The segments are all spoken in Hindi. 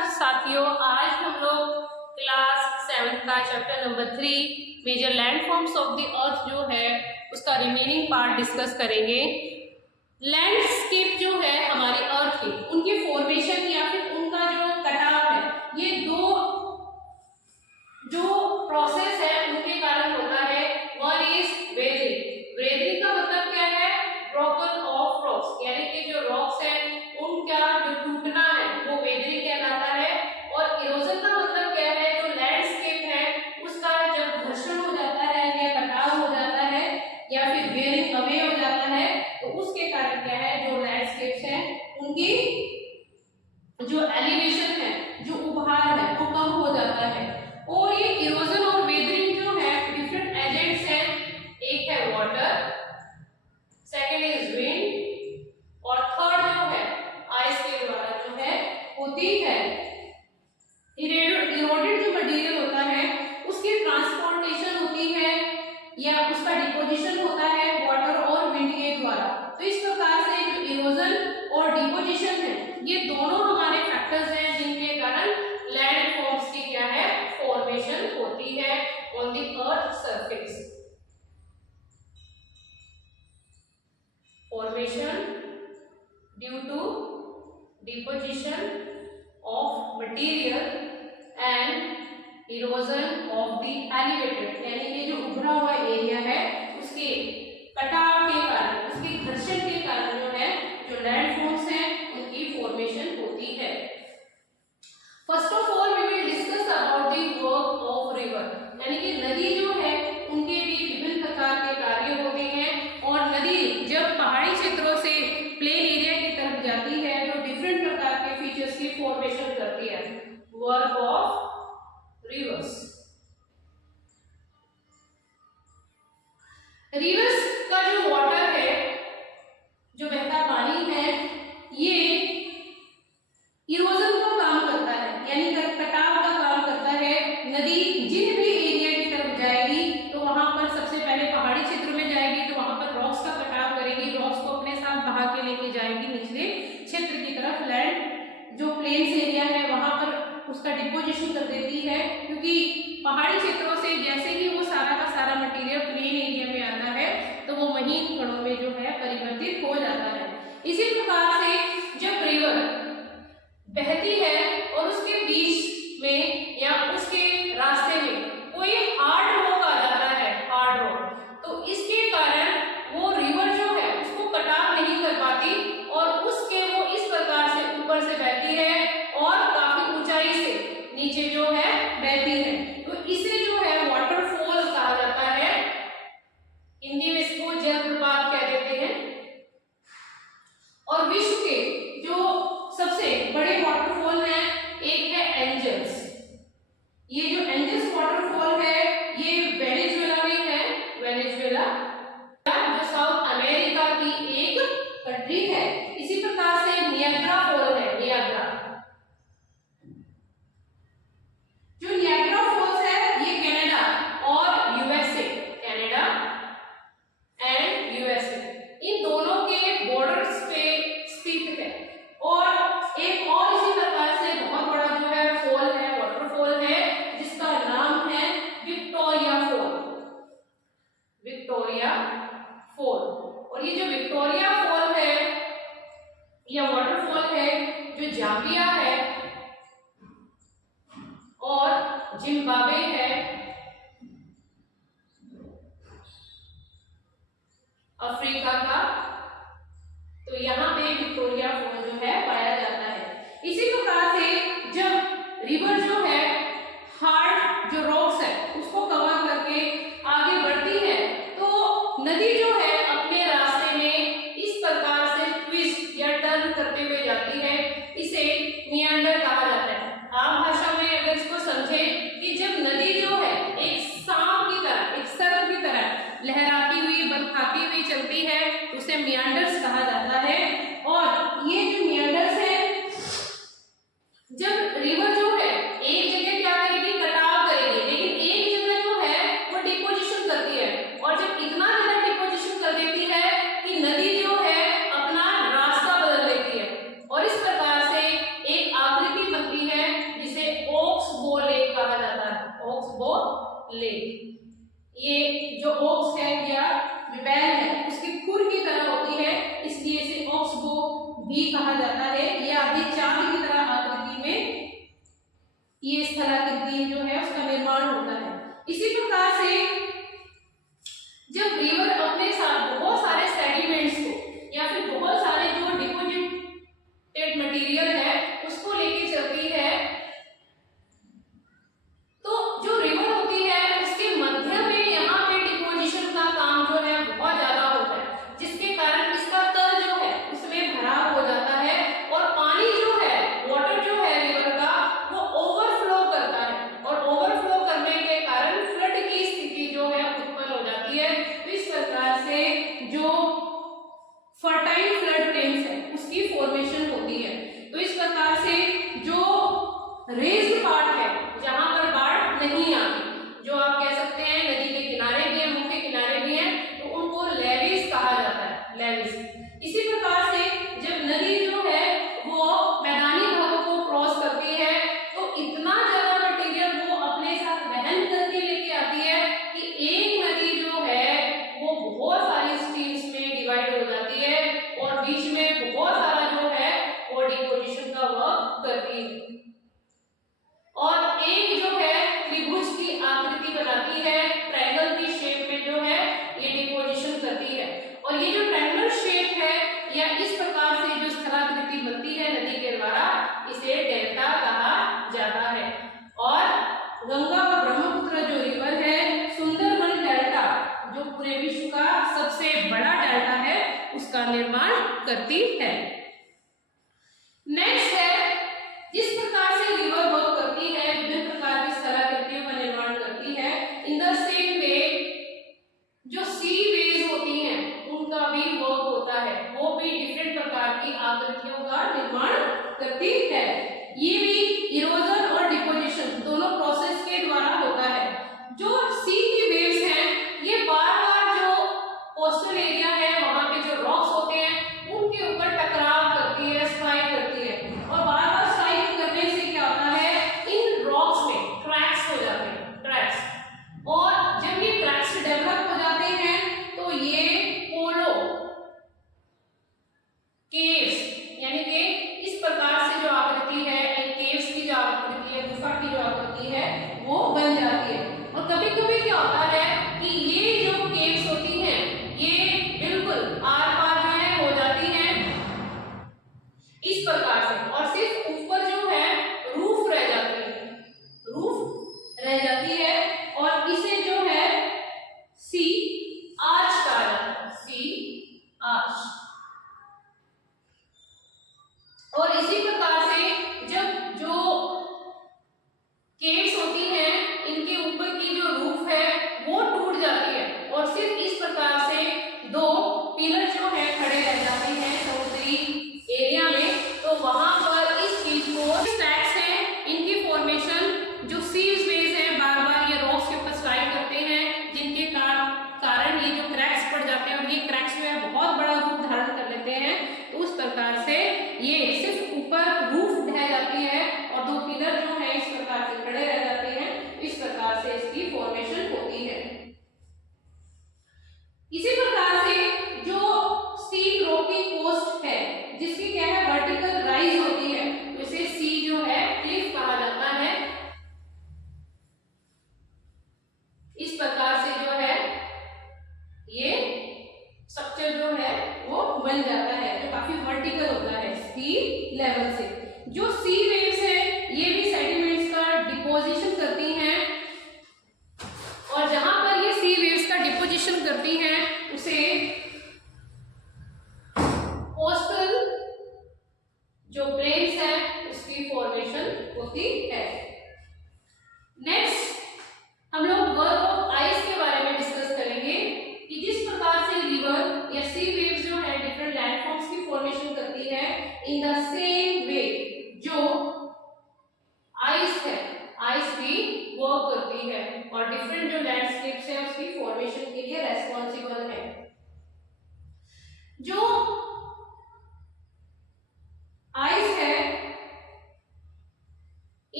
साथियों, आज हम लोग क्लास 7 का chapter number 3 major landforms of the earth जो है उसका रिमेनिंग पार्ट डिस्कस करेंगे। लैंडस्केप जो है हमारे अर्थ की, उनकी फॉर्मेशन या फिर उनका जो कटाव है, ये दो जो प्रोसेस है उनके कारण होता है। One is weathering. वेदरिंग का मतलब क्या है? ब्रोकन ऑफ रॉक्स, यानी कि जो रॉक्स है उनका जो टूटना है वो वेदरिंग कहलाता है। और इरोजन का मतलब क्या है? जो लैंडस्केप है उसका जब घर्षण हो जाता है या कटाव हो जाता है या फिर वेयरिंग अवे हो जाता है, तो उसके कारण क्या है, जो लैंडस्केप्स हैं उनकी जो एलिवेशन है, जो उभार है वो कम हो जाता है। और ये इरोजन और वेदरिंग जो है डिफरेंट एजेंट्स हैं। एक है वाटर, सेकेंड इज विंड और थर्ड जो है आइस के द्वारा जो है होती है। इरोडेड जो मटेरियल होता है उसकी ट्रांसपोर्टेशन होती है या उसका डिपोजिशन होता है वाटर और विंड के द्वारा। तो इस प्रकार से जो इरोजन और डिपोजिशन है ये दोनों हमारे फैक्टर्स हैं जिनके कारण लैंड फॉर्म्स की क्या है, फॉर्मेशन होती है on the earth surface. Formation due to deposition of material and erosion of the elevated, यानी कि जो उभरा हुआ एरिया है उसके कटाव के कारण, उसके घर्षण के कारण जो है जो लैंडफॉर्म्स हैं उनकी फॉर्मेशन होती है। First of all we will discuss about the work of river, यानी कि नदी जो है उनके भी विभिन्न प्रकार के कार्य होते हैं। और नदी जब पहाड़ी क्षेत्रों से प्लेन एरिया की तरफ जाती है तो डिफरेंट प्रकार के फीचर्स की फॉर्मेशन करती है। Work of reverse. रिवर्स का जो वाटर है, जो बहता पानी है, ये इरोजन का काम करता है, यानी कटाव का काम करता है। नदी जिन भी एरिया की तरफ जाएगी तो वहां पर सबसे पहले पहाड़ी क्षेत्र में जाएगी तो वहां पर रॉक्स का कटाव करेगी, रॉक्स को अपने साथ बहा के लेके जाएगी निचले क्षेत्र की तरफ। लैंड जो प्लेन्स एरिया है वहां पर उसका डिपोजिशन कर देती है, क्योंकि पहाड़ी क्षेत्रों से जैसे ही वो सारा का सारा मटेरियल प्लेन एरिया में आता है तो वो महीन कणों में जो है परिवर्तित हो जाता है। इसी प्रकार से जब रिवर बहती है और उसके बीच में या उसके रास्ते में कोई हार्ड रॉक आ जाता है, हार्ड रॉक, तो इसके कारण वो रिवर जो है उसको कटाव नहीं कर पाती और उसके वो इस प्रकार से ऊपर से बहती है और काफी ऊंचाई से नीचे जो है बहती है। तो इसे जो है वाटरफॉल कहा जाता है। हिंदी में इसको जलप्रपात कह देते हैं। और विश्व के जो सबसे बड़े वाटरफॉल हैं, एक है एंजल्स। ये जो एंजल्स वाटरफॉल है ये वेनेजुएला में है। वेनेजुएला जो साउथ अमेरिका की एक कंट्री है। इसी प्रकार से नियाग्रा फॉल है। नियाग्रा जो नियाग्रा फॉल्स है ये कनाडा और यूएसए, कनाडा एंड यूएसए, इन दोनों के बॉर्डर्स पे स्थित है। और एक और इसी प्रकार से बहुत बड़ा जो है फॉल है, वाटरफॉल है, जिसका नाम है विक्टोरिया फॉल। Victoria fall. और ये जो विक्टोरिया फॉल है या वाटरफॉल है जो जाम्बिया है और जिम्बाब्वे है, अफ्रीका का, तो यहाँ पे विक्टोरिया फॉल जो है पाया जाता है। इसी प्रकार से जब रिवर जो है हार्ड जो रॉक्स है उसको कवर करके आगे बढ़ती है तो नदी जो है अपने रास्ते में इस प्रकार से ट्विस्ट या टर्न करते हुए जाती है। इसे मियांडर कहा जाता है। आम भाषा में अगर इसको समझे कि जब नदी जो है एक सांप की तरह, एक सर्प की तरह लहराती हुई, बल खाती हुई चलती है तो उसे मियांडर्स कहा जाता है। और ये जो मियांडर्स है, जब रिवर जो है एक जगह क्या करेगी, कटाव करेगी, लेकिन एक जगह जो है वो डिपोजिशन करती है। और जब इतना ज्यादा डिपोजिशन कर देती है कि नदी जो है अपना रास्ता बदल लेती है और इस प्रकार से एक आकृति बनती है लेक। ये जो ऑक्स है या बैल है उसकी खुर की तरह होती है, इसलिए इसे ऑक्स बो भी कहा जाता है। ये आधी चांद की तरह आकृति में ये स्थलाकृति जो है उसका निर्माण होता है। इसी प्रकार से जब रिवर अपने साथ बहुत सारे सेडिमेंट्स को या फिर बहुत सारे जो डिपोजिटेड मटेरियल है उसको लेके चलती है, तो जो रिवर होती है उसके मध्य में यहाँ पे डिपोजिशन का काम जो है बहुत ज्यादा होता है, जिसके कारण इसका तल जो है उसमें भराव हो जाता है और पानी जो है, वाटर जो है रिवर का, वो ओवरफ्लो करता है और ओवरफ्लो करने के कारण फ्लड की स्थिति जो है उत्पन्न हो जाती है। तो इस प्रकार से जो फर्टाइल फ्लड प्लेन्स है उसकी फॉर्मेशन होती है। तो इस प्रकार से जो रेज्ड पार्ट है जहां पर बाढ़ नहीं आती, जो आप कह सकते हैं नदी के किनारे भी है, मुख्य किनारे भी हैं, तो उनको लेविस कहा जाता है, लेविस। इसी प्रकार से जब नदी जो है वो मैदानी भागों को क्रॉस करती है तो इतना ज्यादा मटेरियल वो अपने साथ वहन करके लेके आती है कि एक नदी जो है वो बहुत सारी स्ट्रीम्स में डिवाइड हो जाती है और बीच में बहुत सारा जो है वो डिपोजिशन का वर्क करती है और एक जो है त्रिभुज की आकृति बनाती है, ट्रायंगल की शेप में जो है ये डिपोजिशन करती है। और ये जो ट्रायंगल शेप है या इस प्रकार से जो स्थलाकृति बनती है नदी के द्वारा, इसे डेल्टा कहा जाता है। और गंगा और ब्रह्मपुत्र जो रिवर है, सुंदरबन डेल्टा जो पूरे विश्व का सबसे बड़ा डेल्टा है उसका निर्माण करती है। नेक्स्ट है, जिस प्रकार से रिवर वर्क करती है, विभिन्न प्रकार की स्थलाकृतियों का निर्माण करती है, इन द सेम वे जो सी वेज होती हैं उनका भी वर्क होता है, वो भी डिफरेंट प्रकार की आकृतियों का निर्माण करती है। ये भी इरोजन और डिपोजिशन दोनों प्रोसेस के द्वारा होता है। जो सी की वेव्स हैं ये बार बार जो कोस्टल एरिया है वहां पे जो रॉक्स होते हैं उनके ऊपर टकरा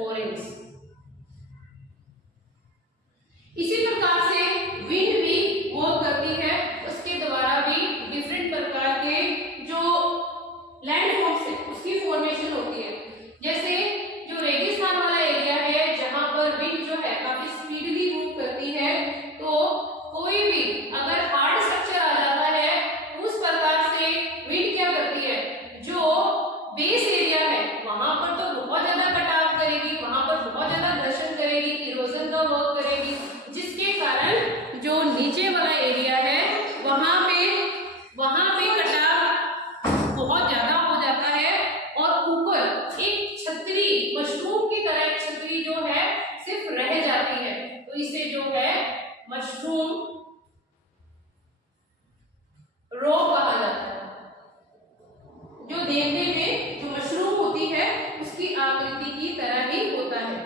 4 इंच। इसी प्रकार से विंड भी वर्क करती है, उसके द्वारा भी डिफरेंट प्रकार के जो लैंडफॉर्म्स है उसकी फॉर्मेशन होती है। जैसे जो रेगिस्तान वाला एरिया है जहां पर विंड जो है काफी स्पीडली मूव करती है, तो कोई भी अगर हार्ड स्ट्रक्चर आ जाता है उस प्रकार से विंड क्या करती है, जो बेस एरिया है वहां पर तो बहुत ज्यादा कटाव करेगी, वहां पर बहुत ज्यादा घर्षण करेगी, इरोजन का वर्क करेगी, जिसके कारण जो नीचे वाला एरिया है वहां पे कटाव बहुत ज्यादा हो जाता है और ऊपर एक छतरी, मशरूम की तरह एक छतरी जो है सिर्फ रह जाती है। तो इसे जो है मशरूम रो कहा जाता है। जो देखने में जो मशरूम होती है उसकी आकृति की तरह ही होता है।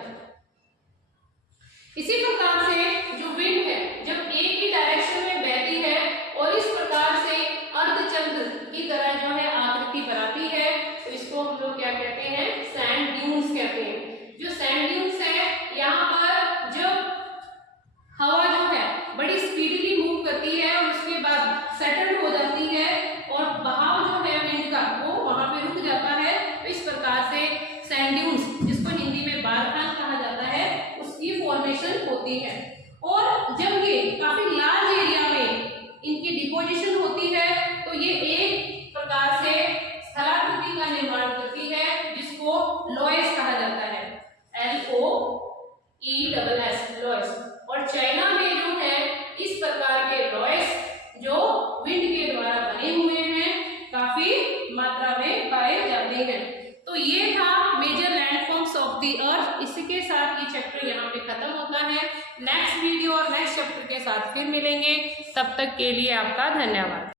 इसी प्रकार से जो विंड है जब एक ही डायरेक्शन में बहती है और इस प्रकार से अर्धचंद्र की तरह जो है आकृति बनाती है, तो इसको हम लोग क्या कहते हैं, सैंड ड्यून्स कहते हैं। जो सैंड ड्यून्स है यहाँ पर जब हवा जो है बड़ी स्पीडली मूव करती है और उसके बाद सेटल हो जाती है और बहाव जो है विंड का वो वहां पे रुक जाता है, तो इस प्रकार से सैंड ड्यून्स, जिसको हिंदी में बारखान कहा जाता है, उसकी फॉर्मेशन होती है। और जब ये काफी लार्ज एरिया में इनकी डिपोजिशन होती है तो ये एक प्रकार से स्थलाकृति का निर्माण करती है, जिसको लॉयस कहा जाता है, LOESS, लॉयस। और चाइना में जो है इस प्रकार के लॉयस जो विंड के द्वारा बने हुए हैं काफी मात्रा में पाए जाते हैं। तो ये था major landforms of the earth. इसके साथ ये चैप्टर यहाँ पे खत्म होता है। नेक्स्ट वीडियो और नेक्स्ट चैप्टर के साथ फिर मिलेंगे, तब तक के लिए आपका धन्यवाद।